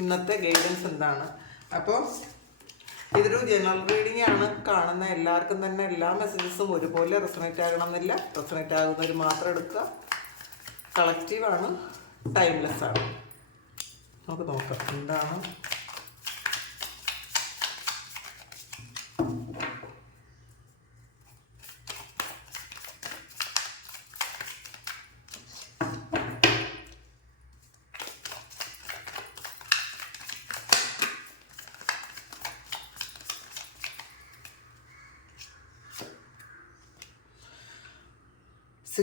ഇന്നത്തെ ഗൈഡൻസ് എന്താണ്? അപ്പോൾ ഇതൊരു ജനറൽ റീഡിംഗ് ആണ്. കാണുന്ന എല്ലാവർക്കും തന്നെ എല്ലാ മെസ്സേജസും ഒരുപോലെ റെസണേറ്റ് ആകണമെന്നില്ല. റെസണേറ്റ് ആകുന്നവർ മാത്രം എടുക്കുക. കളക്റ്റീവ് ആണ് ടൈംലെസ് ആണ്. നമുക്ക് നോക്കാം. എന്താണ്?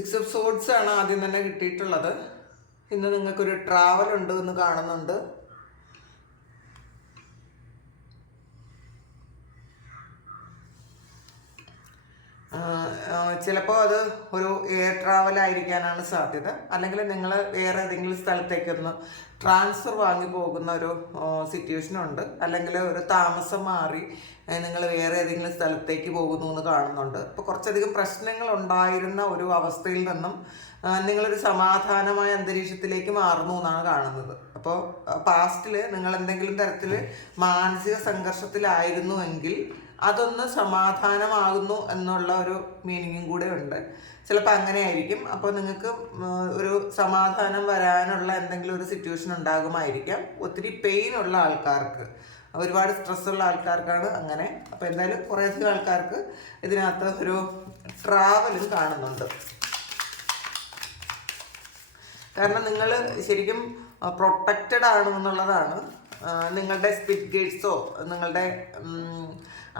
സിക്സ് ഓഫ് സോഡ്സ് ആണ് ആദ്യം തന്നെ കിട്ടിയിട്ടുള്ളത്. ഇന്ന് നിങ്ങൾക്കൊരു ട്രാവൽ ഉണ്ട് എന്ന് കാണുന്നുണ്ട്. ചിലപ്പോൾ അത് ഒരു എയർ ട്രാവൽ ആയിരിക്കാനാണ് സാധ്യത. അല്ലെങ്കിൽ നിങ്ങൾ വേറെ ഏതെങ്കിലും സ്ഥലത്തേക്കൊന്ന് ട്രാൻസ്ഫർ വാങ്ങി പോകുന്ന ഒരു സിറ്റുവേഷൻ ഉണ്ട്. അല്ലെങ്കിൽ ഒരു താമസം മാറി നിങ്ങൾ വേറെ ഏതെങ്കിലും സ്ഥലത്തേക്ക് പോകുന്നു എന്ന് കാണുന്നുണ്ട്. അപ്പോൾ കുറച്ചധികം പ്രശ്നങ്ങൾ ഉണ്ടായിരുന്ന ഒരു അവസ്ഥയിൽ നിന്നും നിങ്ങളൊരു സമാധാനമായ അന്തരീക്ഷത്തിലേക്ക് മാറുന്നു എന്നാണ് കാണുന്നത്. അപ്പോൾ പാസ്റ്റിൽ നിങ്ങൾ എന്തെങ്കിലും തരത്തിൽ മാനസിക സംഘർഷത്തിലായിരുന്നുവെങ്കിൽ അതൊന്ന് സമാധാനമാകുന്നു എന്നുള്ള ഒരു മീനിങ്ങും കൂടെ ഉണ്ട്. ചിലപ്പോൾ അങ്ങനെ ആയിരിക്കും അപ്പോൾ നിങ്ങൾക്ക് ഒരു സമാധാനം വരാനുള്ള എന്തെങ്കിലും ഒരു സിറ്റുവേഷൻ ഉണ്ടാകുമായിരിക്കാം. ഒത്തിരി പെയിൻ ഉള്ള ആൾക്കാർക്ക്. ഒരുപാട് സ്ട്രെസ് ഉള്ള ആൾക്കാർക്കാണ് അങ്ങനെ. അപ്പോൾ എന്തായാലും കുറേയധികം ആൾക്കാർക്ക് ഇതിനകത്ത് ഒരു ട്രാവലും കാണുന്നുണ്ട്. കാരണം നിങ്ങൾ ശരിക്കും പ്രൊട്ടക്റ്റഡ് ആണെന്നുള്ളതാണ് നിങ്ങളുടെ സ്പിറ്റ് ഗേറ്റ്സോ നിങ്ങളുടെ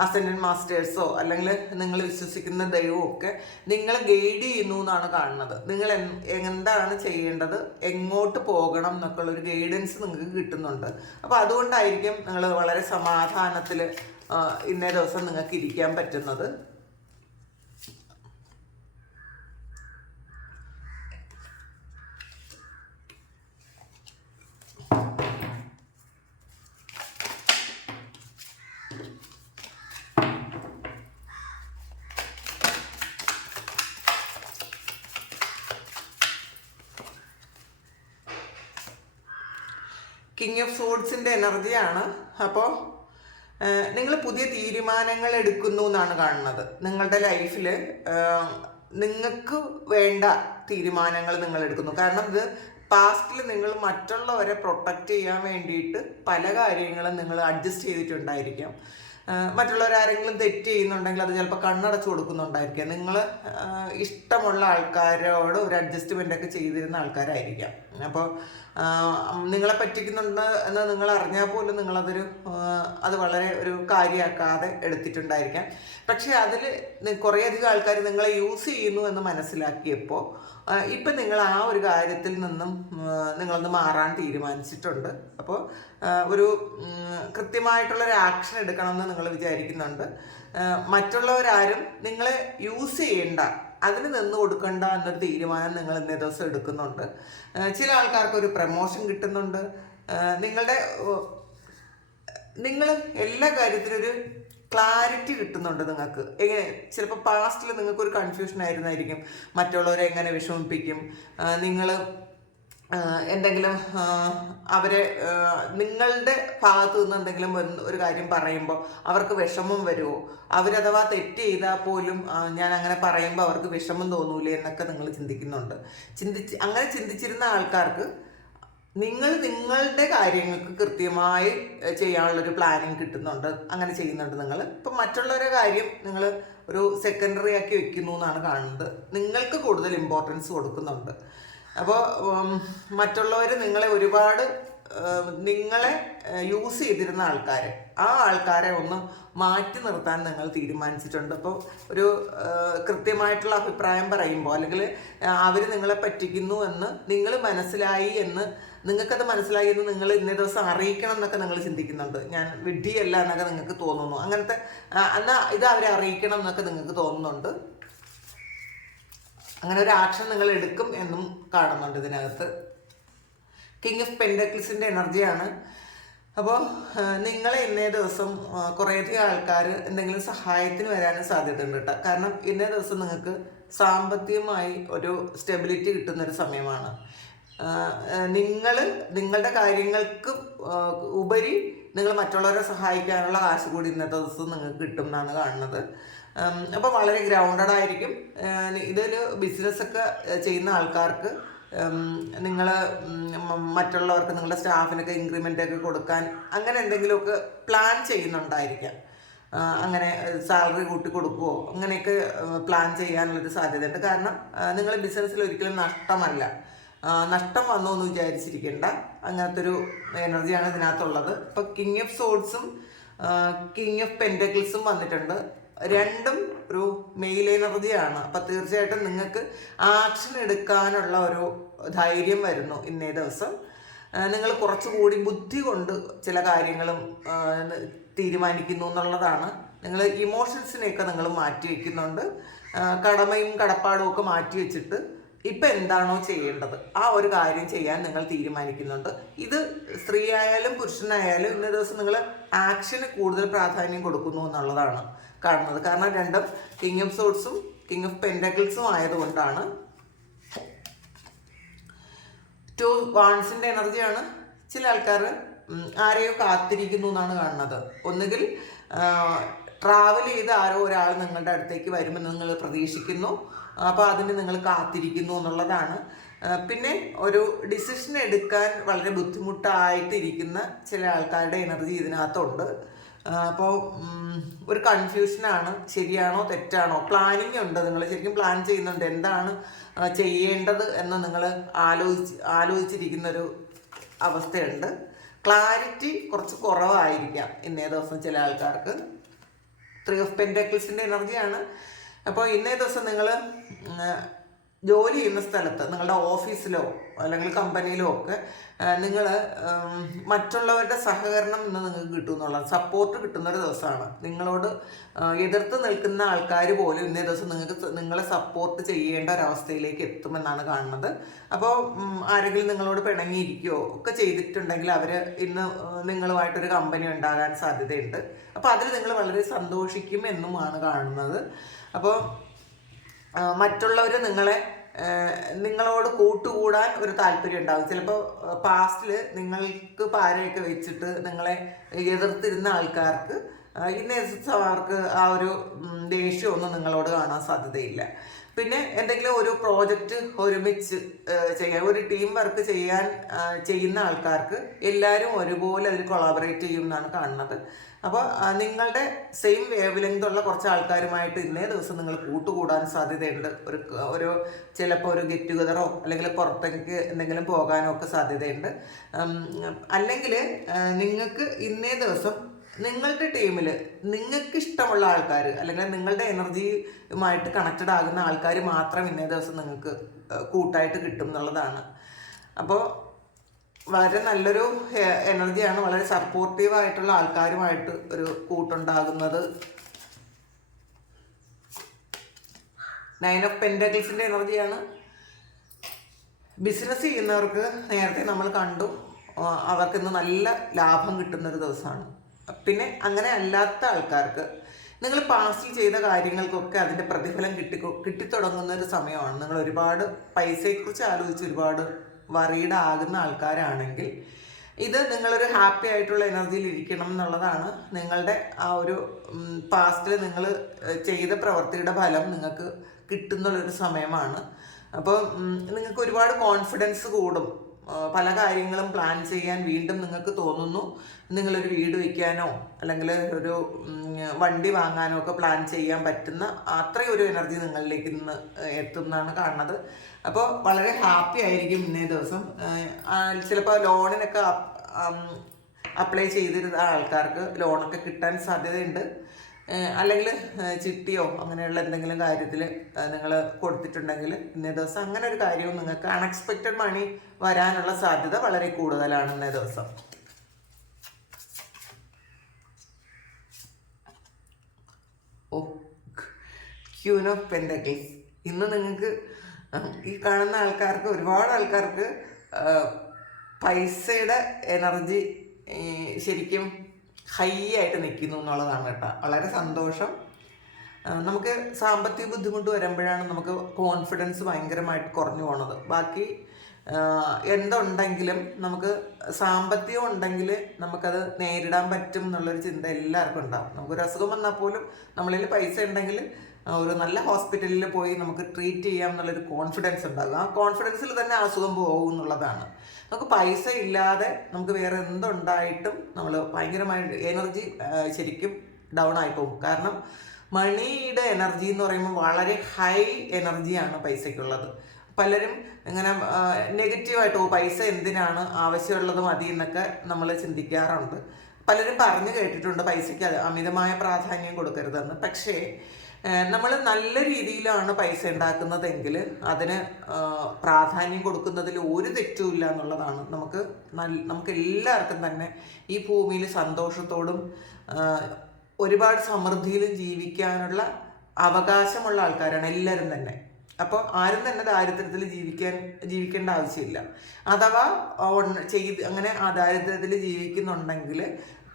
അസെൻഡൻ മാസ്റ്റേഴ്സോ അല്ലെങ്കിൽ നിങ്ങൾ വിശ്വസിക്കുന്ന ദൈവമോ ഒക്കെ നിങ്ങളെ ഗൈഡ് ചെയ്യുന്നു എന്നാണ് കാണുന്നത്. നിങ്ങൾ എന്താണ് ചെയ്യേണ്ടത്? എങ്ങോട്ട് പോകണം എന്നൊക്കെ ഒരു ഗൈഡൻസ് നിങ്ങൾക്ക് കിട്ടുന്നുണ്ട്. അപ്പോൾ അതുകൊണ്ടായിരിക്കും നിങ്ങൾ വളരെ സമാധാനത്തിൽ ഇന്നേ ദിവസം നിങ്ങൾക്ക് ഇരിക്കാൻ പറ്റുന്നത്. കിങ് ഓഫ് സോഡ്സിന്റെ എനർജിയാണ് അപ്പോൾ നിങ്ങൾ പുതിയ തീരുമാനങ്ങൾ എടുക്കുന്നു എന്നാണ് കാണുന്നത്. നിങ്ങളുടെ ലൈഫിൽ നിങ്ങൾക്ക് വേണ്ട തീരുമാനങ്ങൾ നിങ്ങൾ എടുക്കുന്നു. കാരണം ഇത് പാസ്റ്റിൽ നിങ്ങൾ മറ്റുള്ളവരെ പ്രൊട്ടക്റ്റ് ചെയ്യാൻ വേണ്ടിയിട്ട് പല കാര്യങ്ങളും നിങ്ങൾ അഡ്ജസ്റ്റ് ചെയ്തിട്ടുണ്ടായിരിക്കാം. മറ്റുള്ളവരാരെങ്കിലും തെറ്റ് ചെയ്യുന്നുണ്ടെങ്കിൽ അത് ചിലപ്പോൾ കണ്ണടച്ചു കൊടുക്കുന്നുണ്ടായിരിക്കാം. നിങ്ങൾ ഇഷ്ടമുള്ള ആൾക്കാരോട് ഒരു അഡ്ജസ്റ്റ്മെന്റ് ഒക്കെ ചെയ്തിരുന്ന ആൾക്കാരായിരിക്കാം. അപ്പോൾ നിങ്ങളെ പറ്റിക്കുന്നുണ്ട് എന്ന് നിങ്ങൾ അറിഞ്ഞാൽ പോലും നിങ്ങളതൊരു അത് വളരെ ഒരു കാര്യമാക്കാതെ എടുത്തിട്ടുണ്ടായിരിക്കാം. പക്ഷേ അതിൽ കുറേയധികം ആൾക്കാർ നിങ്ങളെ യൂസ് ചെയ്യുന്നു എന്ന് മനസ്സിലാക്കിയപ്പോൾ ഇപ്പം നിങ്ങൾ ആ ഒരു കാര്യത്തിൽ നിന്നും നിങ്ങളൊന്ന് മാറാൻ തീരുമാനിച്ചിട്ടുണ്ട്. അപ്പോൾ ഒരു കൃത്യമായിട്ടുള്ള ഒരു ആക്ഷൻ എടുക്കണമെന്ന് നിങ്ങൾ വിചാരിക്കുന്നുണ്ട്. മറ്റുള്ളവരാരും നിങ്ങളെ യൂസ് ചെയ്യേണ്ട അതിന് നിന്ന് കൊടുക്കണ്ട എന്നൊരു തീരുമാനം നിങ്ങൾ ഇന്നേ ദിവസം എടുക്കുന്നുണ്ട്. ചില ആൾക്കാർക്ക് ഒരു പ്രമോഷൻ കിട്ടുന്നുണ്ട്. നിങ്ങളുടെ നിങ്ങൾ എല്ലാ കാര്യത്തിലും ഒരു ക്ലാരിറ്റി കിട്ടുന്നുണ്ട് നിങ്ങൾക്ക്. എങ്ങനെ ചിലപ്പോൾ പാസ്റ്റിൽ നിങ്ങൾക്കൊരു കൺഫ്യൂഷൻ ആയിരുന്നായിരിക്കും. മറ്റുള്ളവരെ എങ്ങനെ വിഷമിപ്പിക്കും? നിങ്ങൾ എന്തെങ്കിലും അവരെ നിങ്ങളുടെ ഭാഗത്തു നിന്ന് എന്തെങ്കിലും ഒരു കാര്യം പറയുമ്പോൾ അവർക്ക് വിഷമം വരുമോ അവരഥവാ തെറ്റ് ചെയ്താൽ പോലും ഞാൻ അങ്ങനെ പറയുമ്പോൾ അവർക്ക് വിഷമം തോന്നൂലേ എന്നൊക്കെ നിങ്ങൾ ചിന്തിക്കുന്നുണ്ട്. ചിന്തിച്ച് അങ്ങനെ ചിന്തിച്ചിരുന്ന ആൾക്കാർക്ക് നിങ്ങൾ നിങ്ങളുടെ കാര്യങ്ങൾക്ക് കൃത്യമായി ചെയ്യാനുള്ളൊരു പ്ലാനിങ് കിട്ടുന്നുണ്ട്. അങ്ങനെ ചെയ്യുന്നുണ്ട് നിങ്ങൾ ഇപ്പം മറ്റുള്ളവരുടെ കാര്യം നിങ്ങൾ ഒരു സെക്കൻഡറി ആക്കി വെക്കുന്നു എന്നാണ് കാണുന്നത്. നിങ്ങൾക്ക് കൂടുതൽ ഇമ്പോർട്ടൻസ് കൊടുക്കുന്നുണ്ട്. അപ്പോൾ മറ്റുള്ളവർ നിങ്ങളെ ഒരുപാട് നിങ്ങളെ യൂസ് ചെയ്തിരുന്ന ആൾക്കാരെ ആ ആൾക്കാരെ ഒന്ന് മാറ്റി നിർത്താൻ നിങ്ങൾ തീരുമാനിച്ചിട്ടുണ്ട്. അപ്പോൾ ഒരു കൃത്യമായിട്ടുള്ള അഭിപ്രായം പറയുമ്പോൾ അല്ലെങ്കിൽ അവർ നിങ്ങളെ പറ്റിക്കുന്നു എന്ന് നിങ്ങൾ മനസ്സിലായി എന്ന് നിങ്ങൾക്കത് മനസ്സിലായി എന്ന് നിങ്ങൾ ഇന്നേ ദിവസം അറിയിക്കണം എന്നൊക്കെ നിങ്ങൾ ചിന്തിക്കുന്നുണ്ട്. ഞാൻ വിഡ്ഢിയല്ല എന്നൊക്കെ നിങ്ങൾക്ക് തോന്നുന്നു. അങ്ങനത്തെ എന്നാൽ ഇത് അവരെ അറിയിക്കണം എന്നൊക്കെ നിങ്ങൾക്ക് തോന്നുന്നുണ്ട്. അങ്ങനെ ഒരു ആക്ഷൻ നിങ്ങൾ എടുക്കും എന്നും കാണുന്നുണ്ട് ഇതിനകത്ത്. കിങ് ഓഫ് പെൻഡക്കിൾസിന്റെ എനർജിയാണ് അപ്പോൾ നിങ്ങളെ ഇന്നേ ദിവസം കുറേയധികം ആൾക്കാർ എന്തെങ്കിലും സഹായത്തിന് വരാനും സാധ്യതയുണ്ട് കേട്ടോ. കാരണം ഇന്നേ ദിവസം നിങ്ങൾക്ക് സാമ്പത്തികമായി ഒരു സ്റ്റെബിലിറ്റി കിട്ടുന്നൊരു സമയമാണ്. നിങ്ങൾ നിങ്ങളുടെ കാര്യങ്ങൾക്ക് ഉപരി നിങ്ങൾ മറ്റുള്ളവരെ സഹായിക്കാനുള്ള കാശ് കൂടി ഇന്നത്തെ ദിവസം നിങ്ങൾക്ക് കിട്ടും എന്നാണ് കാണുന്നത്. അപ്പോൾ വളരെ ഗ്രൗണ്ടഡ് ആയിരിക്കും. ഇതൊരു ബിസിനസ്സൊക്കെ ചെയ്യുന്ന ആൾക്കാർക്ക് നിങ്ങൾ മറ്റുള്ളവർക്ക് നിങ്ങളുടെ സ്റ്റാഫിനൊക്കെ ഇൻക്രിമെന്റ് ഒക്കെ കൊടുക്കാൻ അങ്ങനെ എന്തെങ്കിലുമൊക്കെ പ്ലാൻ ചെയ്യുന്നുണ്ടായിരിക്കാം. അങ്ങനെ സാലറി കൂട്ടി കൊടുക്കുമോ അങ്ങനെയൊക്കെ പ്ലാൻ ചെയ്യാനുള്ളൊരു സാധ്യതയുണ്ട്. കാരണം നിങ്ങൾ ബിസിനസ്സിൽ ഒരിക്കലും നഷ്ടമല്ല. നഷ്ടം വന്നു എന്ന് വിചാരിച്ചിരിക്കേണ്ട. അങ്ങനത്തെ ഒരു എനർജിയാണ് ഇതിനകത്തുള്ളത്. ഇപ്പോൾ കിങ് ഓഫ് സോഡ്സും കിങ് ഓഫ് പെന്റക്കിൾസും വന്നിട്ടുണ്ട്. രണ്ടും ഒരു മെയിൽ എനർജിയാണ് അപ്പം തീർച്ചയായിട്ടും നിങ്ങൾക്ക് ആക്ഷൻ എടുക്കാനുള്ള ഒരു ധൈര്യം വരുന്നു ഇന്നേ ദിവസം. നിങ്ങൾ കുറച്ചുകൂടി ബുദ്ധി കൊണ്ട് ചില കാര്യങ്ങളും തീരുമാനിക്കുന്നു എന്നുള്ളതാണ്. നിങ്ങൾ ഇമോഷൻസിനെയൊക്കെ നിങ്ങൾ മാറ്റി വയ്ക്കുന്നുണ്ട്. കടമയും കടപ്പാടും ഒക്കെ മാറ്റി വെച്ചിട്ട് ഇപ്പം എന്താണോ ചെയ്യേണ്ടത് ആ ഒരു കാര്യം ചെയ്യാൻ നിങ്ങൾ തീരുമാനിക്കുന്നുണ്ട്. ഇത് സ്ത്രീ ആയാലും പുരുഷനായാലും ഇന്നേ ദിവസം നിങ്ങൾ ആക്ഷന് കൂടുതൽ പ്രാധാന്യം കൊടുക്കുന്നു എന്നുള്ളതാണ്. കാണുന്നത്. കാരണം രണ്ടും കിങ് ഓഫ് സോട്സും കിങ് ഓഫ് പെൻഡക്കിൾസും ആയതുകൊണ്ടാണ്. ടു വാൺസിന്റെ എനർജിയാണ് ചില ആൾക്കാർ ആരെയോ കാത്തിരിക്കുന്നു എന്നാണ് കാണുന്നത്. ഒന്നുകിൽ ട്രാവൽ ചെയ്ത് ആരോ ഒരാൾ നിങ്ങളുടെ അടുത്തേക്ക് വരുമെന്ന് നിങ്ങൾ പ്രതീക്ഷിക്കുന്നു. അപ്പോൾ അതിന് നിങ്ങൾ കാത്തിരിക്കുന്നു എന്നുള്ളതാണ്. പിന്നെ ഒരു ഡിസിഷൻ എടുക്കാൻ വളരെ ബുദ്ധിമുട്ടായിട്ടിരിക്കുന്ന ചില ആൾക്കാരുടെ എനർജി ഇതിനകത്തുണ്ട്. അപ്പോൾ ഒരു കൺഫ്യൂഷനാണ് ശരിയാണോ തെറ്റാണോ? പ്ലാനിങ് ഉണ്ട്. നിങ്ങൾ ശരിക്കും പ്ലാൻ ചെയ്യുന്നുണ്ട്. എന്താണ് ചെയ്യേണ്ടത് എന്ന് നിങ്ങൾ ആലോചിച്ച് ആലോചിച്ചിരിക്കുന്നൊരു അവസ്ഥയുണ്ട്. ക്ലാരിറ്റി കുറച്ച് കുറവായിരിക്കാം ഇന്നേ ദിവസം ചില ആൾക്കാർക്ക്. ത്രീ ഓഫ് പെൻഡക്കിൾസിന്റെ എനർജിയാണ് അപ്പോൾ ഇന്നേ ദിവസം നിങ്ങൾ ജോലി ചെയ്യുന്ന സ്ഥലത്ത് നിങ്ങളുടെ ഓഫീസിലോ അല്ലെങ്കിൽ കമ്പനിയിലോ ഒക്കെ നിങ്ങൾ മറ്റുള്ളവരുടെ സഹകരണം ഇന്ന് നിങ്ങൾക്ക് കിട്ടും എന്നുള്ളത് സപ്പോർട്ട് കിട്ടുന്ന ഒരു ദിവസമാണ്. നിങ്ങളോട് എതിർത്ത് നിൽക്കുന്ന ആൾക്കാർ പോലും ഇന്നേ ദിവസം നിങ്ങൾക്ക് നിങ്ങളെ സപ്പോർട്ട് ചെയ്യേണ്ട ഒരവസ്ഥയിലേക്ക് എത്തുമെന്നാണ് കാണുന്നത്. അപ്പോൾ ആരെങ്കിലും നിങ്ങളോട് പിണങ്ങിയിരിക്കുകയോ ഒക്കെ ചെയ്തിട്ടുണ്ടെങ്കിൽ അവർ ഇന്ന് നിങ്ങളുമായിട്ടൊരു കമ്പനി ഉണ്ടാകാൻ സാധ്യതയുണ്ട്. അപ്പോൾ അതിൽ നിങ്ങൾ വളരെ സന്തോഷിക്കും എന്നുമാണ് കാണുന്നത്. അപ്പോൾ മറ്റുള്ളവർ നിങ്ങളെ നിങ്ങളോട് കൂട്ടുകൂടാൻ ഒരു താല്പര്യം ഉണ്ടാകും ചിലപ്പോൾ പാസ്റ്റിൽ നിങ്ങൾക്ക് പാരയൊക്കെ വെച്ചിട്ട് നിങ്ങളെ എതിർത്തിരുന്ന ആൾക്കാർക്ക് ഇന്ന് അവർക്ക് ആ ഒരു ദേഷ്യമൊന്നും നിങ്ങളോട് കാണാൻ സാധ്യതയില്ല. പിന്നെ എന്തെങ്കിലും ഒരു പ്രോജക്റ്റ് ഒരുമിച്ച് ചെയ്യാൻ ഒരു ടീം വർക്ക് ചെയ്യാൻ ചെയ്യുന്ന ആൾക്കാർക്ക് എല്ലാവരും ഒരുപോലെ അതിൽ കൊളാബറേറ്റ് ചെയ്യും എന്നാണ് കാണുന്നത്. അപ്പോൾ നിങ്ങളുടെ സെയിം വേവ് ലെങ്ത് ഉള്ള കുറച്ച് ആൾക്കാരുമായിട്ട് ഇന്നേ ദിവസം നിങ്ങൾ കൂട്ടുകൂടാൻ സാധ്യതയുണ്ട്. ഒരു ഒരു ചിലപ്പോൾ ഒരു ഗെറ്റ് ടുഗതറോ അല്ലെങ്കിൽ പുറത്തേക്ക് എന്തെങ്കിലും പോകാനോ ഒക്കെ സാധ്യതയുണ്ട്. അല്ലെങ്കിൽ നിങ്ങൾക്ക് ഇന്നേ ദിവസം നിങ്ങളുടെ ടീമിൽ നിങ്ങൾക്ക് ഇഷ്ടമുള്ള ആൾക്കാർ അല്ലെങ്കിൽ നിങ്ങളുടെ എനർജിയുമായിട്ട് കണക്റ്റഡ് ആകുന്ന ആൾക്കാർ മാത്രം ഇന്നേ ദിവസം നിങ്ങൾക്ക് കൂട്ടായിട്ട് കിട്ടും എന്നുള്ളതാണ്. അപ്പോൾ വളരെ നല്ലൊരു എനർജിയാണ്. വളരെ സപ്പോർട്ടീവ് ആയിട്ടുള്ള ആൾക്കാരുമായിട്ട് ഒരു കൂട്ടുണ്ടാകുന്നത്. നയൻ ഓഫ് പെൻഡക്കിൾസിന്റെ എനർജിയാണ്. ബിസിനസ് ചെയ്യുന്നവർക്ക് നേരത്തെ നമ്മൾ കണ്ടു അവർക്ക് ഇന്ന് നല്ല ലാഭം കിട്ടുന്ന ഒരു ദിവസമാണ്. പിന്നെ അങ്ങനെ അല്ലാത്ത ആൾക്കാർക്ക് നിങ്ങൾ പാസ് ചെയ്ത കാര്യങ്ങൾക്കൊക്കെ അതിന്റെ പ്രതിഫലം കിട്ടി കിട്ടിത്തുടങ്ങുന്ന ഒരു സമയമാണ്. നിങ്ങൾ ഒരുപാട് പൈസയെക്കുറിച്ച് ആലോചിച്ച് ഒരുപാട് വറീഡ് ആകുന്ന ആൾക്കാരാണെങ്കിൽ ഇത് നിങ്ങളൊരു ഹാപ്പി ആയിട്ടുള്ള എനർജിയിൽ ഇരിക്കണം എന്നുള്ളതാണ് നിങ്ങളുടെ ആ ഒരു പാസ്റ്റിൽ നിങ്ങൾ ചെയ്ത പ്രവൃത്തിയുടെ ഫലം നിങ്ങൾക്ക് കിട്ടുന്നുള്ളൊരു സമയമാണ്. അപ്പോൾ നിങ്ങൾക്ക് ഒരുപാട് കോൺഫിഡൻസ് കൂടും. പല കാര്യങ്ങളും പ്ലാൻ ചെയ്യാൻ വീണ്ടും നിങ്ങൾക്ക് തോന്നുന്നു. നിങ്ങളൊരു വീട് വയ്ക്കാനോ അല്ലെങ്കിൽ ഒരു വണ്ടി വാങ്ങാനോ ഒക്കെ പ്ലാൻ ചെയ്യാൻ പറ്റുന്ന അത്രയും ഒരു എനർജി നിങ്ങളിലേക്ക് ഇന്ന് എത്തുന്നതാണ് കാണുന്നത്. അപ്പോൾ വളരെ ഹാപ്പി ആയിരിക്കും ഇന്നേ ദിവസം. ചിലപ്പോൾ ലോണിനൊക്കെ അപ്ലൈ ചെയ്തിരുന്ന ആൾക്കാർക്ക് ലോണൊക്കെ കിട്ടാൻ സാധ്യതയുണ്ട്. അല്ലെങ്കിൽ ചിട്ടിയോ അങ്ങനെയുള്ള എന്തെങ്കിലും കാര്യത്തിൽ നിങ്ങൾ കൊടുത്തിട്ടുണ്ടെങ്കിൽ ഇന്നേ ദിവസം അങ്ങനെ ഒരു കാര്യവും നിങ്ങൾക്ക് അൺഎക്സ്പെക്റ്റഡ് മണി വരാനുള്ള സാധ്യത വളരെ കൂടുതലാണ് ഇന്നേ ദിവസം. ഓ ക്യൂൻ ഓഫ് പെൻഡക്കിൾസ്. ഇന്ന് നിങ്ങൾക്ക് ഈ കാണുന്ന ആൾക്കാർക്ക് ഒരുപാട് ആൾക്കാർക്ക് പൈസയുടെ എനർജി ശരിക്കും ഹൈ ആയിട്ട് നിൽക്കുന്നു എന്നുള്ളതാണ് കേട്ടോ. വളരെ സന്തോഷം. നമുക്ക് സാമ്പത്തിക ബുദ്ധിമുട്ട് വരുമ്പോഴാണ് നമുക്ക് കോൺഫിഡൻസ് ഭയങ്കരമായിട്ട് കുറഞ്ഞു പോണത്. ബാക്കി എന്തുണ്ടെങ്കിലും നമുക്ക് സാമ്പത്തികം ഉണ്ടെങ്കിൽ നമുക്കത് നേരിടാൻ പറ്റും എന്നുള്ളൊരു ചിന്ത എല്ലാവർക്കും ഉണ്ടാവും. നമുക്കൊരു അസുഖം വന്നാൽ പോലും നമ്മളിൽ പൈസ ഉണ്ടെങ്കിൽ ഒരു നല്ല ഹോസ്പിറ്റലിൽ പോയി നമുക്ക് ട്രീറ്റ് ചെയ്യാം എന്നുള്ളൊരു കോൺഫിഡൻസ് ഉണ്ടാകും. ആ കോൺഫിഡൻസിൽ തന്നെ അസുഖം പോകും എന്നുള്ളതാണ്. നമുക്ക് പൈസ ഇല്ലാതെ നമുക്ക് വേറെ എന്തുണ്ടായിട്ടും നമ്മൾ ഭയങ്കരമായി എനർജി ശരിക്കും ഡൗൺ ആയി പോകും. കാരണം മണിയുടെ എനർജി എന്ന് പറയുമ്പോൾ വളരെ ഹൈ എനർജിയാണ് പൈസയ്ക്കുള്ളത്. പലരും ഇങ്ങനെ നെഗറ്റീവായിട്ട് പൈസ എന്തിനാണ് ആവശ്യമുള്ളത് മതി എന്നൊക്കെ നമ്മൾ ചിന്തിക്കാറുണ്ട്. പലരും പറഞ്ഞു കേട്ടിട്ടുണ്ട് പൈസയ്ക്ക് അമിതമായ പ്രാധാന്യം കൊടുക്കരുതെന്ന്. പക്ഷേ നമ്മൾ നല്ല രീതിയിലാണ് പൈസ ഉണ്ടാക്കുന്നതെങ്കിൽ അതിന് പ്രാധാന്യം കൊടുക്കുന്നതിൽ ഒരു തെറ്റുമില്ല എന്നുള്ളതാണ്. നമുക്ക് നമുക്ക് എല്ലാവർക്കും തന്നെ ഈ ഭൂമിയിൽ സന്തോഷത്തോടും ഒരുപാട് സമൃദ്ധിയിലും ജീവിക്കാനുള്ള അവകാശമുള്ള ആൾക്കാരാണ് എല്ലാവരും തന്നെ. അപ്പോൾ ആരും തന്നെ ദാരിദ്ര്യത്തിൽ ജീവിക്കാൻ ജീവിക്കേണ്ട ആവശ്യമില്ല. അഥവാ ചെയ്ത് അങ്ങനെ ആ ദാരിദ്ര്യത്തിൽ ജീവിക്കുന്നുണ്ടെങ്കിൽ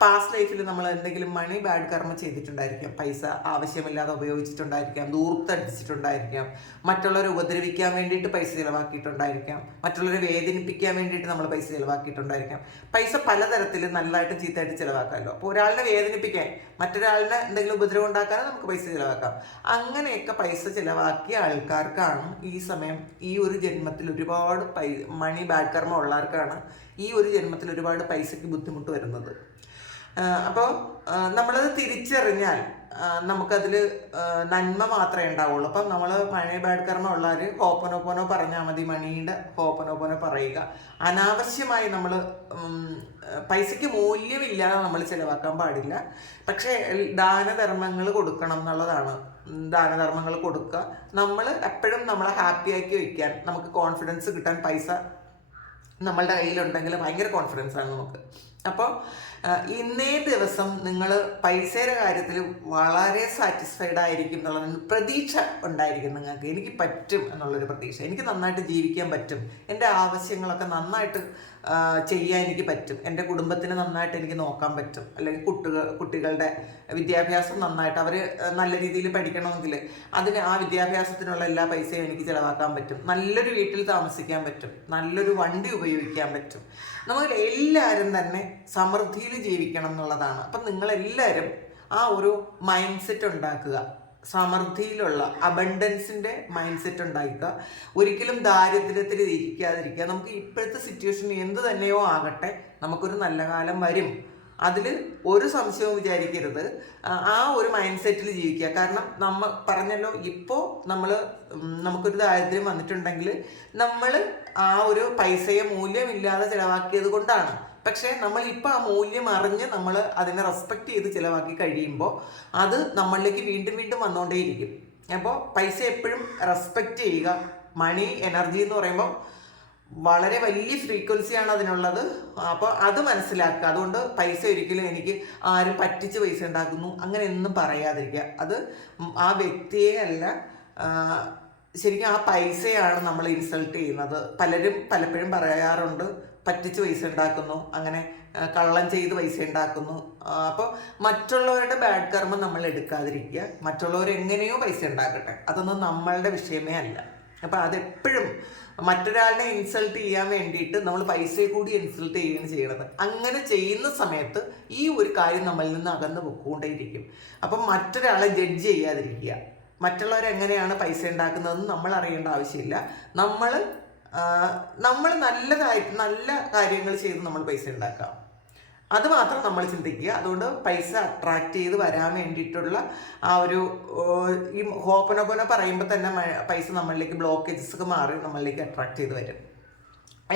പാസ്റ്റ് ലൈഫിൽ നമ്മൾ എന്തെങ്കിലും മണി ബാഡ് കർമ്മ ചെയ്തിട്ടുണ്ടായിരിക്കാം. പൈസ ആവശ്യമില്ലാതെ ഉപയോഗിച്ചിട്ടുണ്ടായിരിക്കാം. ദൂർത്തടിച്ചിട്ടുണ്ടായിരിക്കാം മറ്റുള്ളവരെ ഉപദ്രവിക്കാൻ വേണ്ടിയിട്ട് പൈസ ചിലവാക്കിയിട്ടുണ്ടായിരിക്കാം. മറ്റുള്ളവരെ വേദനിപ്പിക്കാൻ വേണ്ടിയിട്ട് നമ്മൾ പൈസ ചിലവാക്കിയിട്ടുണ്ടായിരിക്കാം. പൈസ പലതരത്തിൽ നല്ലതായിട്ട് ചീത്തയായിട്ട് ചിലവാക്കാമല്ലോ. അപ്പോൾ ഒരാളിനെ വേദനിപ്പിക്കാൻ മറ്റൊരാളിനെ എന്തെങ്കിലും ഉപദ്രവം ഉണ്ടാക്കാനും നമുക്ക് പൈസ ചിലവാക്കാം. അങ്ങനെയൊക്കെ പൈസ ചിലവാക്കിയ ആൾക്കാർക്കാണ് ഈ സമയം ഈ ഒരു ജന്മത്തിൽ ഒരുപാട് പൈ മണി ബാഡ് കർമ്മ ഉള്ളവർക്കാണ് ഈ ഒരു ജന്മത്തിൽ ഒരുപാട് പൈസയ്ക്ക് ബുദ്ധിമുട്ട് വരുന്നത്. അപ്പോൾ നമ്മളത് തിരിച്ചറിഞ്ഞാൽ നമുക്കതിൽ നന്മ മാത്രമേ ഉണ്ടാവുള്ളൂ. അപ്പം നമ്മൾ മഴ ബാഡ് കർമ്മ ഉള്ളവർ ഹോപ്പനോപ്പോനോ പറഞ്ഞാൽ മതി മണിയുടെ ഹോപ്പനോപ്പോനോ പറയുക. അനാവശ്യമായി നമ്മൾ പൈസയ്ക്ക് മൂല്യമില്ലാതെ നമ്മൾ ചിലവാക്കാൻ പാടില്ല. പക്ഷേ ദാനധർമ്മങ്ങൾ കൊടുക്കണം എന്നുള്ളതാണ്. ദാനധർമ്മങ്ങൾ കൊടുക്കുക. നമ്മൾ എപ്പോഴും നമ്മളെ ഹാപ്പിയാക്കി വെക്കാൻ നമുക്ക് കോൺഫിഡൻസ് കിട്ടാൻ പൈസ നമ്മളുടെ കയ്യിലുണ്ടെങ്കിൽ ഭയങ്കര കോൺഫിഡൻസ് ആണ് നമുക്ക്. അപ്പോൾ ഇന്നേ ദിവസം നിങ്ങൾ പൈസയുടെ കാര്യത്തിൽ വളരെ സാറ്റിസ്ഫൈഡ് ആയിരിക്കും എന്നുള്ളത് പ്രതീക്ഷ ഉണ്ടായിരിക്കും നിങ്ങൾക്ക്. എനിക്ക് പറ്റും എന്നുള്ളൊരു പ്രതീക്ഷ. എനിക്ക് നന്നായിട്ട് ജീവിക്കാൻ പറ്റും. എന്റെ ആവശ്യങ്ങളൊക്കെ നന്നായിട്ട് ചെയ്യാൻ എനിക്ക് പറ്റും. എന്റെ കുടുംബത്തിന് നന്നായിട്ട് എനിക്ക് നോക്കാൻ പറ്റും. അല്ലെങ്കിൽ കുട്ടികൾ കുട്ടികളുടെ വിദ്യാഭ്യാസം നന്നായിട്ട് അവർ നല്ല രീതിയിൽ പഠിക്കണമെങ്കിൽ അതിന് ആ വിദ്യാഭ്യാസത്തിനുള്ള എല്ലാ പൈസയും എനിക്ക് ചിലവാക്കാൻ പറ്റും. നല്ലൊരു വീട്ടിൽ താമസിക്കാൻ പറ്റും. നല്ലൊരു വണ്ടി ഉപയോഗിക്കാൻ പറ്റും. നമ്മൾ എല്ലാവരും തന്നെ സമൃദ്ധിയിൽ ജീവിക്കണം എന്നുള്ളതാണ്. അപ്പം നിങ്ങളെല്ലാവരും ആ ഒരു മൈൻഡ് സെറ്റ് ഉണ്ടാക്കുക. സമൃദ്ധിയിലുള്ള അബണ്ടൻസിന്റെ മൈൻഡ് സെറ്റ് ഉണ്ടാക്കുക ഒരിക്കലും ദാരിദ്ര്യത്തിൽ ഇരിക്കാതിരിക്കുക. നമുക്ക് ഇപ്പോഴത്തെ സിറ്റുവേഷൻ എന്ത് തന്നെയോ ആകട്ടെ നമുക്കൊരു നല്ല കാലം വരും. അതിൽ ഒരു സംശയവും വിചാരിക്കരുത്. ആ ഒരു മൈൻഡ് സെറ്റിൽ ജീവിക്കുക. കാരണം നമ്മൾ പറഞ്ഞല്ലോ ഇപ്പോൾ നമ്മൾ നമുക്കൊരു ദാരിദ്ര്യം വന്നിട്ടുണ്ടെങ്കിൽ നമ്മൾ ആ ഒരു പൈസയെ മൂല്യമില്ലാതെ ചിലവാക്കിയത് കൊണ്ടാണ്. പക്ഷേ ഇപ്പം ആ മൂല്യം അറിഞ്ഞ് നമ്മൾ അതിനെ റെസ്പെക്ട് ചെയ്ത് ചിലവാക്കി കഴിയുമ്പോൾ അത് നമ്മളിലേക്ക് വീണ്ടും വീണ്ടും വന്നുകൊണ്ടേയിരിക്കും അപ്പോൾ പൈസ എപ്പോഴും റെസ്പെക്റ്റ് ചെയ്യുക മണി എനർജി എന്ന് പറയുമ്പോൾ വളരെ വലിയ ഫ്രീക്വൻസിയാണ് അതിനുള്ളത്. അപ്പോൾ അത് മനസ്സിലാക്കുക. അതുകൊണ്ട് പൈസ ഒരിക്കലും എനിക്ക് ആരും പറ്റിച്ച് പൈസ ഉണ്ടാക്കുന്നു അങ്ങനെ ഒന്നും പറയാതിരിക്കുക. അത് ആ വ്യക്തിയെ അല്ല ശരിക്കും ആ പൈസയാണ് നമ്മൾ ഇൻസൾട്ട് ചെയ്യുന്നത്. പലരും പലപ്പോഴും പറയാറുണ്ട് പറ്റിച്ച് പൈസ ഉണ്ടാക്കുന്നു. അങ്ങനെ കള്ളം ചെയ്ത് പൈസ ഉണ്ടാക്കുന്നു. അപ്പോൾ മറ്റുള്ളവരുടെ ബാഡ് കർമ്മം നമ്മൾ എടുക്കാതിരിക്കുക. മറ്റുള്ളവർ എങ്ങനെയോ പൈസ ഉണ്ടാക്കട്ടെ. അതൊന്നും നമ്മളുടെ വിഷയമേ അല്ല. അപ്പോൾ അതെപ്പോഴും മറ്റൊരാളിനെ ഇൻസൾട്ട് ചെയ്യാൻ വേണ്ടിയിട്ട് നമ്മൾ പൈസയെ കൂടി ഇൻസൾട്ട് ചെയ്യുകയാണ് ചെയ്യണത്. അങ്ങനെ ചെയ്യുന്ന സമയത്ത് ഈ ഒരു കാര്യം നമ്മളിൽ നിന്ന് അകന്ന് പൊക്കോണ്ടേയിരിക്കും. അപ്പം മറ്റൊരാളെ ജഡ്ജ് ചെയ്യാതിരിക്കുക. മറ്റുള്ളവരെങ്ങനെയാണ് പൈസ ഉണ്ടാക്കുന്നതെന്ന് നമ്മൾ അറിയേണ്ട ആവശ്യമില്ല. നമ്മൾ നമ്മൾ നല്ലതായിട്ട് നല്ല കാര്യങ്ങൾ ചെയ്ത് നമ്മൾ പൈസ ഉണ്ടാക്കാം അത് മാത്രം നമ്മൾ ചിന്തിക്കുക. അതുകൊണ്ട് പൈസ അട്രാക്റ്റ് ചെയ്ത് വരാൻ വേണ്ടിയിട്ടുള്ള ആ ഒരു ഈ ഹോപ്പനോപ്പന പറയുമ്പോൾ തന്നെ പൈസ നമ്മളിലേക്ക് ബ്ലോക്കേജസ് ഒക്കെ മാറി നമ്മളിലേക്ക് അട്രാക്ട് ചെയ്ത് വരും.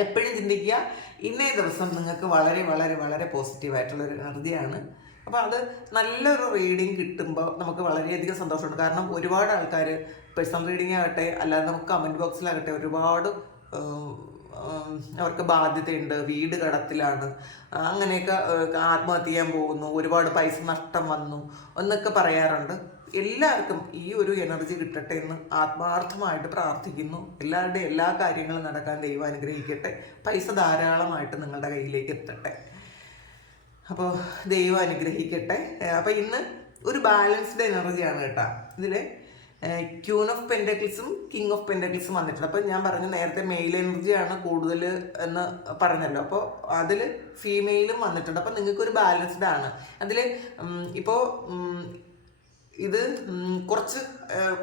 എപ്പോഴും ചിന്തിക്കുക ഇന്നേ ദിവസം നിങ്ങൾക്ക് വളരെ വളരെ വളരെ പോസിറ്റീവായിട്ടുള്ള ഒരു എനർജിയാണ് അപ്പോൾ അത് നല്ലൊരു റീഡിങ് കിട്ടുമ്പോൾ നമുക്ക് വളരെയധികം സന്തോഷമുണ്ട്. കാരണം ഒരുപാട് ആൾക്കാർ പേഴ്സണൽ റീഡിംഗ് ആകട്ടെ അല്ലാതെ നമുക്ക് കമന്റ് ബോക്സിലാകട്ടെ ഒരുപാട് അവർക്ക് ബാധ്യതയുണ്ട് വീട് കടത്തിലാണ്. അങ്ങനെയൊക്കെ ആത്മഹത്യ ചെയ്യാൻ പോകുന്നു ഒരുപാട് പൈസ നഷ്ടം വന്നു എന്നൊക്കെ പറയാറുണ്ട്. എല്ലാവർക്കും ഈ ഒരു എനർജി കിട്ടട്ടെ എന്ന് ആത്മാർത്ഥമായിട്ട് പ്രാർത്ഥിക്കുന്നു. എല്ലാവരുടെയും എല്ലാ കാര്യങ്ങളും നടക്കാൻ ദൈവം അനുഗ്രഹിക്കട്ടെ. പൈസ ധാരാളമായിട്ട് നിങ്ങളുടെ കയ്യിലേക്ക് എത്തട്ടെ. അപ്പോൾ ദൈവം അനുഗ്രഹിക്കട്ടെ. അപ്പോൾ ഇന്ന് ഒരു ബാലൻസ്ഡ് എനർജിയാണ് കേട്ടോ. ഇതിൽ ക്യൂൺ ഓഫ് പെൻഡക്കിൾസും കിങ് ഓഫ് പെൻഡക്കിൾസും വന്നിട്ടുണ്ട്. അപ്പോൾ ഞാൻ പറഞ്ഞു നേരത്തെ മെയിൽ എനർജിയാണ് കൂടുതൽ എന്ന് പറഞ്ഞല്ലോ. അപ്പോൾ അതിൽ ഫീമെയിലും വന്നിട്ടുണ്ട്. അപ്പോൾ നിങ്ങൾക്കൊരു ബാലൻസ്ഡ് ആണ്. അതിൽ ഇപ്പോൾ ഇത് കുറച്ച്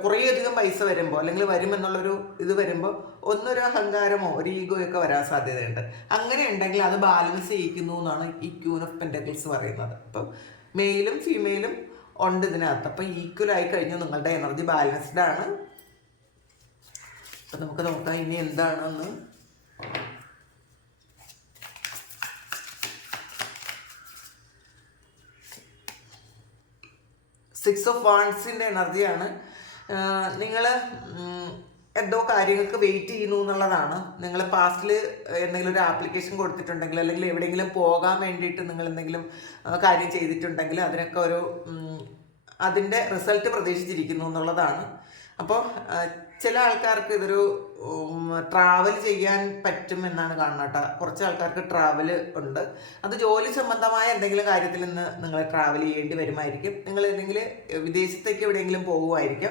കുറേയധികം പൈസ വരുമ്പോൾ അല്ലെങ്കിൽ വരുമെന്നുള്ളൊരു ഇത് വരുമ്പോൾ ഒന്നൊരു അഹങ്കാരമോ ഒരു ഈഗോയൊക്കെ വരാൻ സാധ്യതയുണ്ട്. അങ്ങനെ ഉണ്ടെങ്കിൽ അത് ബാലൻസ് ചെയ്യിക്കുന്നു എന്നാണ് ഈ ക്യൂൺ ഓഫ് പെൻഡക്കിൾസ് പറയുന്നത്. അപ്പം മെയിലും ഫീമെയിലും ഉണ്ട് ഇതിനകത്ത്. അപ്പം ഈക്വൽ ആയി കഴിഞ്ഞു നിങ്ങളുടെ എനർജി ബാലൻസ്ഡ് ആണ്. അപ്പം നമുക്ക് നോക്കാം ഇനി എന്താണെന്ന്. സിക്സ് ഓഫ് വാൺസിന്റെ എനർജിയാണ് നിങ്ങൾ എന്തോ കാര്യങ്ങൾക്ക് വെയിറ്റ് ചെയ്യുന്നു എന്നുള്ളതാണ്. നിങ്ങൾ പാസ്റ്റിൽ എന്തെങ്കിലും ഒരു ആപ്ലിക്കേഷൻ കൊടുത്തിട്ടുണ്ടെങ്കിൽ അല്ലെങ്കിൽ എവിടെയെങ്കിലും പോകാൻ വേണ്ടിയിട്ട് നിങ്ങൾ എന്തെങ്കിലും കാര്യം ചെയ്തിട്ടുണ്ടെങ്കിൽ അതിനൊക്കെ ഒരു അതിന്റെ റിസൾട്ട് പ്രതീക്ഷിച്ചിരിക്കുന്നു എന്നുള്ളതാണ്. അപ്പോൾ ചില ആൾക്കാർക്ക് ഇതൊരു ട്രാവൽ ചെയ്യാൻ പറ്റും എന്നാണ് കാണുന്നത് കുറച്ച് ആൾക്കാർക്ക് ട്രാവൽ ഉണ്ട്. അത് ജോലി സംബന്ധമായ എന്തെങ്കിലും കാര്യത്തിൽ നിന്ന് നിങ്ങൾ ട്രാവൽ ചെയ്യേണ്ടി വരുമായിരിക്കും. നിങ്ങൾ എന്തെങ്കിലും വിദേശത്തേക്ക് എവിടെയെങ്കിലും പോകുമായിരിക്കും.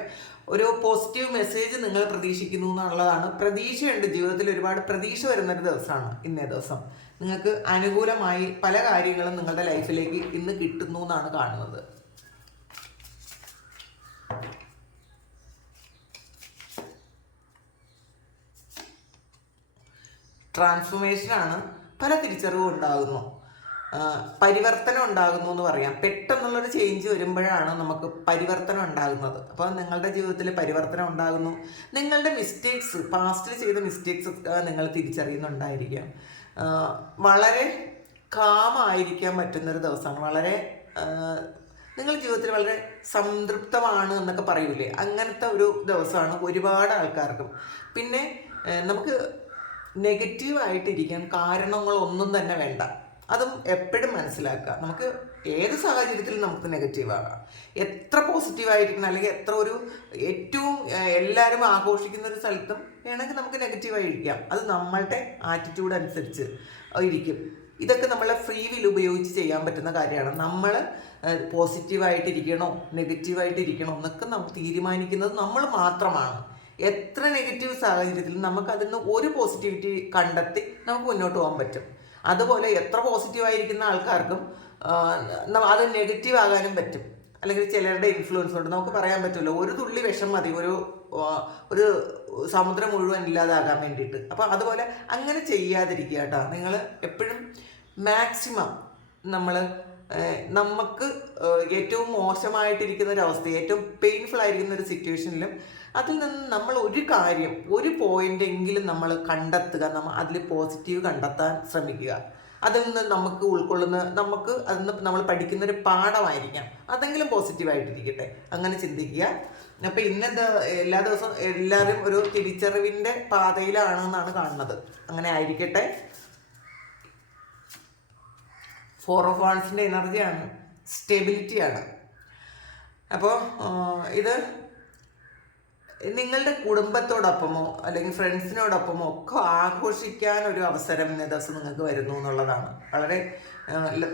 ഒരു പോസിറ്റീവ് മെസ്സേജ് നിങ്ങൾ പ്രതീക്ഷിക്കുന്നു എന്നുള്ളതാണ്. പ്രതീക്ഷയുണ്ട്. ജീവിതത്തിൽ ഒരുപാട് പ്രതീക്ഷ വരുന്നൊരു ദിവസമാണ് ഇന്നേ ദിവസം. നിങ്ങൾക്ക് അനുകൂലമായി പല കാര്യങ്ങളും നിങ്ങളുടെ ലൈഫിലേക്ക് ഇന്ന് കിട്ടുന്നു എന്നാണ് കാണുന്നത്. ട്രാൻസ്ഫോർമേഷനാണ് പല തിരിച്ചറിവും ഉണ്ടാകുന്നു. പരിവർത്തനം ഉണ്ടാകുന്നു എന്ന് പറയാം. പെട്ടെന്നുള്ളൊരു ചേഞ്ച് വരുമ്പോഴാണ് നമുക്ക് പരിവർത്തനം ഉണ്ടാകുന്നത്. അപ്പോൾ നിങ്ങളുടെ ജീവിതത്തിൽ പരിവർത്തനം ഉണ്ടാകുന്നു. നിങ്ങളുടെ മിസ്റ്റേക്സ് പാസ്റ്റിൽ ചെയ്ത മിസ്റ്റേക്സ് നിങ്ങൾ തിരിച്ചറിയുന്നുണ്ടായിരിക്കാം. വളരെ കാമായിരിക്കാൻ പറ്റുന്നൊരു ദിവസമാണ്. വളരെ നിങ്ങൾ ജീവിതത്തിൽ വളരെ സംതൃപ്തമാണ് എന്നൊക്കെ പറയൂലേ? അങ്ങനത്തെ ഒരു ദിവസമാണ് ഒരുപാട് ആൾക്കാർക്കും. പിന്നെ നമുക്ക് നെഗറ്റീവായിട്ടിരിക്കാൻ കാരണങ്ങളൊന്നും തന്നെ വേണ്ട. അതും എപ്പോഴും മനസ്സിലാക്കുക. നമുക്ക് ഏത് സാഹചര്യത്തിലും നമുക്ക് നെഗറ്റീവ് ആകാം എത്ര പോസിറ്റീവായിരിക്കണം അല്ലെങ്കിൽ എത്ര ഒരു ഏറ്റവും എല്ലാവരും ആഘോഷിക്കുന്ന ഒരു സ്ഥലത്തും വേണമെങ്കിൽ നമുക്ക് നെഗറ്റീവായിരിക്കാം അത് നമ്മളുടെ ആറ്റിറ്റ്യൂഡ് അനുസരിച്ച് ഇരിക്കും. ഇതൊക്കെ നമ്മളെ ഫ്രീ വിൽ ഉപയോഗിച്ച് ചെയ്യാൻ പറ്റുന്ന കാര്യമാണ്. നമ്മൾ പോസിറ്റീവായിട്ടിരിക്കണോ നെഗറ്റീവായിട്ടിരിക്കണോ എന്നൊക്കെ നമുക്ക് തീരുമാനിക്കുന്നത് നമ്മൾ മാത്രമാണ്. എത്ര നെഗറ്റീവ് സാഹചര്യത്തിൽ നമുക്ക് അതിൽ നിന്ന് ഒരു പോസിറ്റിവിറ്റി കണ്ടെത്തി നമുക്ക് മുന്നോട്ട് പോകാൻ പറ്റും. അതുപോലെ എത്ര പോസിറ്റീവായിരിക്കുന്ന ആൾക്കാർക്കും അത് നെഗറ്റീവ് ആകാനും പറ്റും. അല്ലെങ്കിൽ ചിലരുടെ ഇൻഫ്ലുവൻസ് കൊണ്ട് നമുക്ക് പറയാൻ പറ്റുമല്ലോ ഒരു തുള്ളി വിഷം മതി. ഒരു ഒരു സമുദ്രം മുഴുവൻ ഇല്ലാതാകാൻ വേണ്ടിയിട്ട്. അപ്പോൾ അതുപോലെ അങ്ങനെ ചെയ്യാതിരിക്കുക കേട്ടോ. നിങ്ങൾ എപ്പോഴും മാക്സിമം നമ്മൾ നമുക്ക് ഏറ്റവും മോശമായിട്ടിരിക്കുന്ന ഒരു അവസ്ഥ ഏറ്റവും പെയിൻഫുൾ ആയിരിക്കുന്ന ഒരു സിറ്റുവേഷനിലും അതിൽ നിന്ന് നമ്മൾ ഒരു കാര്യം ഒരു പോയിന്റ് എങ്കിലും നമ്മൾ കണ്ടെത്തുക നമ്മൾ അതിൽ പോസിറ്റീവ് കണ്ടെത്താൻ ശ്രമിക്കുക. അതിൽ നിന്ന് നമുക്ക് ഉൾക്കൊള്ളുന്ന നമുക്ക് അതിൽ നിന്ന് നമ്മൾ പഠിക്കുന്ന ഒരു പാഠമായിരിക്കാം. അതെങ്കിലും പോസിറ്റീവായിട്ടിരിക്കട്ടെ അങ്ങനെ ചിന്തിക്കുക. അപ്പോൾ ഇന്നെന്താ എല്ലാ ദിവസവും എല്ലാവരും ഒരു തിരിച്ചറിവിന്റെ പാതയിലാണെന്നാണ് കാണുന്നത്. അങ്ങനെ ആയിരിക്കട്ടെ. ഫോർ ഓഫ് വാൺസിന്റെ എനർജിയാണ് സ്റ്റെബിലിറ്റിയാണ് അപ്പോൾ ഇത് നിങ്ങളുടെ കുടുംബത്തോടൊപ്പമോ അല്ലെങ്കിൽ ഫ്രണ്ട്സിനോടൊപ്പമോ ഒക്കെ ആഘോഷിക്കാൻ ഒരു അവസരം ഇന്നേ ദിവസം നിങ്ങൾക്ക് വരുന്നു എന്നുള്ളതാണ്. വളരെ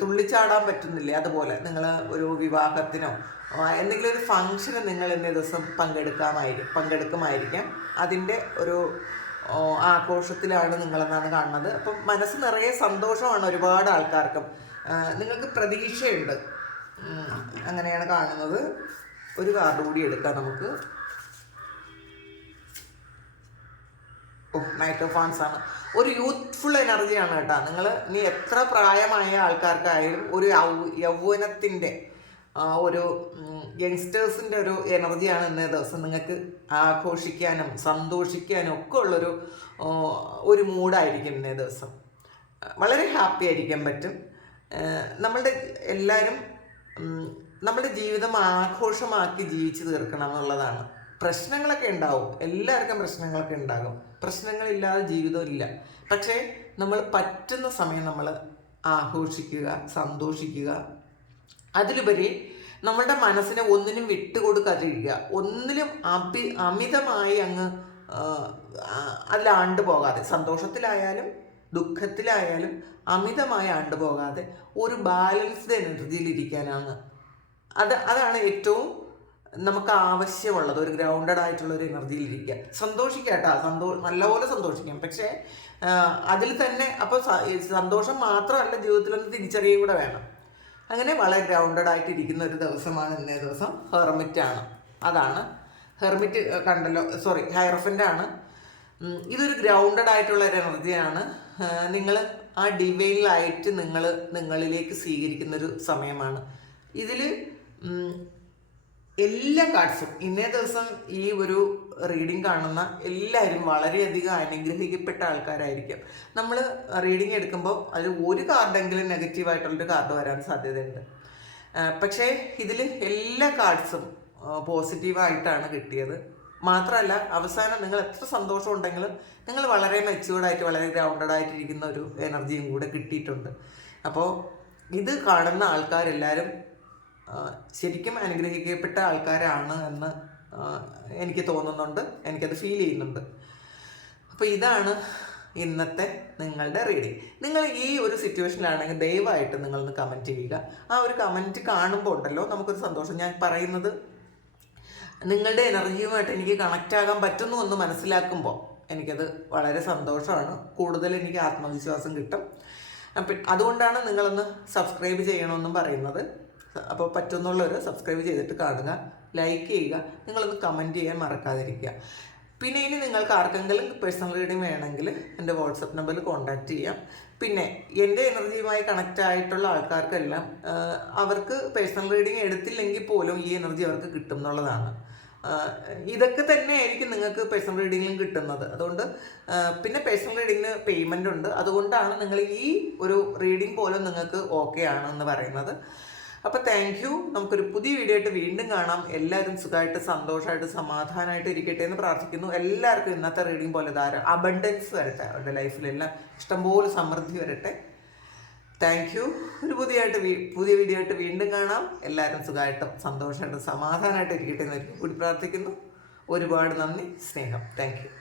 തുള്ളിച്ചാടാൻ പറ്റുന്നില്ലേ? അതുപോലെ നിങ്ങൾ ഒരു വിവാഹത്തിനോ എന്തെങ്കിലും ഒരു ഫംഗ്ഷന് നിങ്ങൾ ഇന്നേ ദിവസം പങ്കെടുക്കാമായിരിക്കും പങ്കെടുക്കുമായിരിക്കാം. അതിന്റെ ഒരു ആഘോഷത്തിലാണ് നിങ്ങളെന്നാണ് കാണുന്നത്. അപ്പം മനസ്സ് നിറയെ സന്തോഷമാണ് ഒരുപാട് ആൾക്കാർക്കും. നിങ്ങൾക്ക് പ്രതീക്ഷയുണ്ട്. അങ്ങനെയാണ് കാണുന്നത്. ഒരു കാർഡ് കൂടി എടുക്കാം നമുക്ക്. ആണ്. ഒരു യൂത്ത്ഫുൾ എനർജിയാണ് കേട്ടോ. നിങ്ങൾ നീ എത്ര പ്രായമായ ആൾക്കാർക്കായാലും ഒരു യൗവനത്തിന്റെ ഒരു യങ്സ്റ്റേഴ്സിന്റെ ഒരു എനർജിയാണ് ഇന്നേ ദിവസം നിങ്ങൾക്ക് ആഘോഷിക്കാനും സന്തോഷിക്കാനും ഒക്കെ ഉള്ളൊരു ഒരു മൂഡായിരിക്കും ഇന്നേ ദിവസം. വളരെ ഹാപ്പി ആയിരിക്കാൻ പറ്റും. നമ്മളുടെ എല്ലാവരും നമ്മുടെ ജീവിതം ആഘോഷമാക്കി ജീവിച്ചു തീർക്കണം എന്നുള്ളതാണ്. പ്രശ്നങ്ങളൊക്കെ ഉണ്ടാവും. എല്ലാവർക്കും പ്രശ്നങ്ങളൊക്കെ ഉണ്ടാകും. പ്രശ്നങ്ങളില്ലാതെ ജീവിതമില്ല പക്ഷേ നമ്മൾ പറ്റുന്ന സമയം നമ്മൾ ആഘോഷിക്കുക സന്തോഷിക്കുക. അതിലുപരി നമ്മളുടെ മനസ്സിനെ ഒന്നിനും വിട്ടുകൊടുക്കാതിരിക്കുക. ഒന്നിലും അഭി അമിതമായി അങ്ങ് അതിലാണ്ട് പോകാതെ. സന്തോഷത്തിലായാലും ദുഃഖത്തിലായാലും അമിതമായി ആണ്ട് പോകാതെ ഒരു ബാലൻസ്ഡ് എനർജിയിൽ ഇരിക്കാനാണ്. അത് അതാണ് ഏറ്റവും നമുക്ക് ആവശ്യമുള്ളത് ഒരു ഗ്രൗണ്ടഡ് ആയിട്ടുള്ള ഒരു എനർജിയിൽ ഇരിക്കുക. സന്തോഷിക്കുക കേട്ടോ. സന്തോ നല്ലപോലെ സന്തോഷിക്കാം. പക്ഷേ അതിൽ തന്നെ അപ്പോൾ സന്തോഷം മാത്രമല്ല ജീവിതത്തിലൊന്ന് തിരിച്ചറിയുകയും കൂടെ വേണം. അങ്ങനെ വളരെ ഗ്രൗണ്ടഡ് ആയിട്ട് ഇരിക്കുന്ന ഒരു ദിവസമാണ് ഇന്നേ ദിവസം. ഹെർമിറ്റ് ആണ്. അതാണ്. ഹെർമിറ്റ് കണ്ടല്ലോ. സോറി ഹൈറഫന്റ് ആണ്. ഇതൊരു ഗ്രൗണ്ടഡ് ആയിട്ടുള്ള ഒരു എനർജിയാണ് നിങ്ങൾ ആ ഡിവൈൻ ലൈറ്റ് നിങ്ങൾ നിങ്ങളിലേക്ക് സ്വീകരിക്കുന്ന ഒരു സമയമാണ്. ഇതിൽ എല്ലാ കാർഡ്സും. ഇന്നേ ദിവസം ഈ ഒരു റീഡിംഗ് കാണുന്ന എല്ലാവരും വളരെയധികം അനുഗ്രഹിക്കപ്പെട്ട ആൾക്കാരായിരിക്കും. നമ്മൾ റീഡിംഗ് എടുക്കുമ്പോൾ അതിൽ ഒരു കാർഡെങ്കിലും നെഗറ്റീവായിട്ടുള്ളൊരു കാർഡ് വരാൻ സാധ്യതയുണ്ട്. പക്ഷേ ഇതിൽ എല്ലാ കാർഡ്സും പോസിറ്റീവായിട്ടാണ് കിട്ടിയത്. മാത്രമല്ല അവസാനം നിങ്ങൾ എത്ര സന്തോഷം ഉണ്ടെങ്കിലും നിങ്ങൾ വളരെ മെച്യൂർഡായിട്ട് വളരെ ഗ്രൗണ്ടഡ് ആയിട്ടിരിക്കുന്ന ഒരു എനർജിയും കൂടെ കിട്ടിയിട്ടുണ്ട്. അപ്പോൾ ഇത് കാണുന്ന ആൾക്കാരെല്ലാവരും ശരിക്കും അനുഗ്രഹിക്കപ്പെട്ട ആൾക്കാരാണ് എന്ന് എനിക്ക് തോന്നുന്നുണ്ട്. എനിക്കത് ഫീൽ ചെയ്യുന്നുണ്ട്. അപ്പോൾ ഇതാണ് ഇന്നത്തെ നിങ്ങളുടെ റീഡിങ് നിങ്ങൾ ഈ ഒരു സിറ്റുവേഷനിലാണെങ്കിൽ ദയവായിട്ട് നിങ്ങളൊന്ന് കമന്റ് ചെയ്യുക. ആ ഒരു കമന്റ് കാണുമ്പോൾ ഉണ്ടല്ലോ നമുക്കൊരു സന്തോഷം. ഞാൻ പറയുന്നത് നിങ്ങളുടെ എനർജിയുമായിട്ട് എനിക്ക് കണക്റ്റ് ആകാൻ പറ്റുന്നു എന്ന് മനസ്സിലാക്കുമ്പോൾ എനിക്കത് വളരെ സന്തോഷമാണ്. കൂടുതൽ എനിക്ക് ആത്മവിശ്വാസം കിട്ടും. അപ്പം അതുകൊണ്ടാണ് നിങ്ങളൊന്ന് സബ്സ്ക്രൈബ് ചെയ്യണമെന്നും പറയുന്നത്. അപ്പോൾ പറ്റുന്നുള്ളവർ സബ്സ്ക്രൈബ് ചെയ്തിട്ട് കാണുക ലൈക്ക് ചെയ്യുക നിങ്ങളത് കമന്റ് ചെയ്യാൻ മറക്കാതിരിക്കുക. പിന്നെ ഇനി നിങ്ങൾക്ക് ആർക്കെങ്കിലും പേഴ്സണൽ റീഡിംഗ് വേണമെങ്കിൽ എന്റെ വാട്സപ്പ് നമ്പറിൽ കോൺടാക്റ്റ് ചെയ്യാം. പിന്നെ എന്റെ എനർജിയുമായി കണക്റ്റ് ആയിട്ടുള്ള ആൾക്കാർക്കെല്ലാം അവർക്ക് പേഴ്സണൽ റീഡിംഗ് എടുത്തില്ലെങ്കിൽ പോലും ഈ എനർജി അവർക്ക് കിട്ടും എന്നുള്ളതാണ് ഇതൊക്കെ തന്നെ ആയിരിക്കും നിങ്ങൾക്ക് പേഴ്സണൽ റീഡിങ്ങിലും കിട്ടുന്നത്. അതുകൊണ്ട് പിന്നെ പേഴ്സണൽ റീഡിങ്ങിന് പേയ്മെന്റ് ഉണ്ട്. അതുകൊണ്ടാണ് നിങ്ങൾ ഈ ഒരു റീഡിംഗ് പോലും നിങ്ങൾക്ക് ഓക്കെ ആണെന്ന് പറയുന്നത്. അപ്പോൾ താങ്ക് യു നമുക്കൊരു പുതിയ വീഡിയോ ആയിട്ട് വീണ്ടും കാണാം. എല്ലാവരും സുഖമായിട്ട് സന്തോഷമായിട്ട് സമാധാനമായിട്ട് ഇരിക്കട്ടെ എന്ന് പ്രാർത്ഥിക്കുന്നു. എല്ലാവർക്കും ഇന്നത്തെ റീഡിംഗ് പോലെ ധാരാളം അബണ്ടൻസ് വരട്ടെ. അവരുടെ ലൈഫിലെല്ലാം ഇഷ്ടംപോലെ സമൃദ്ധി വരട്ടെ. താങ്ക് യു ഒരു പുതിയ ആയിട്ട് പുതിയ വീഡിയോ ആയിട്ട് വീണ്ടും കാണാം. എല്ലാവരും സുഖമായിട്ടും സന്തോഷമായിട്ടും സമാധാനമായിട്ട് ഇരിക്കട്ടെ എന്ന് കൂടി പ്രാർത്ഥിക്കുന്നു. ഒരുപാട് നന്ദി സ്നേഹം. Thank you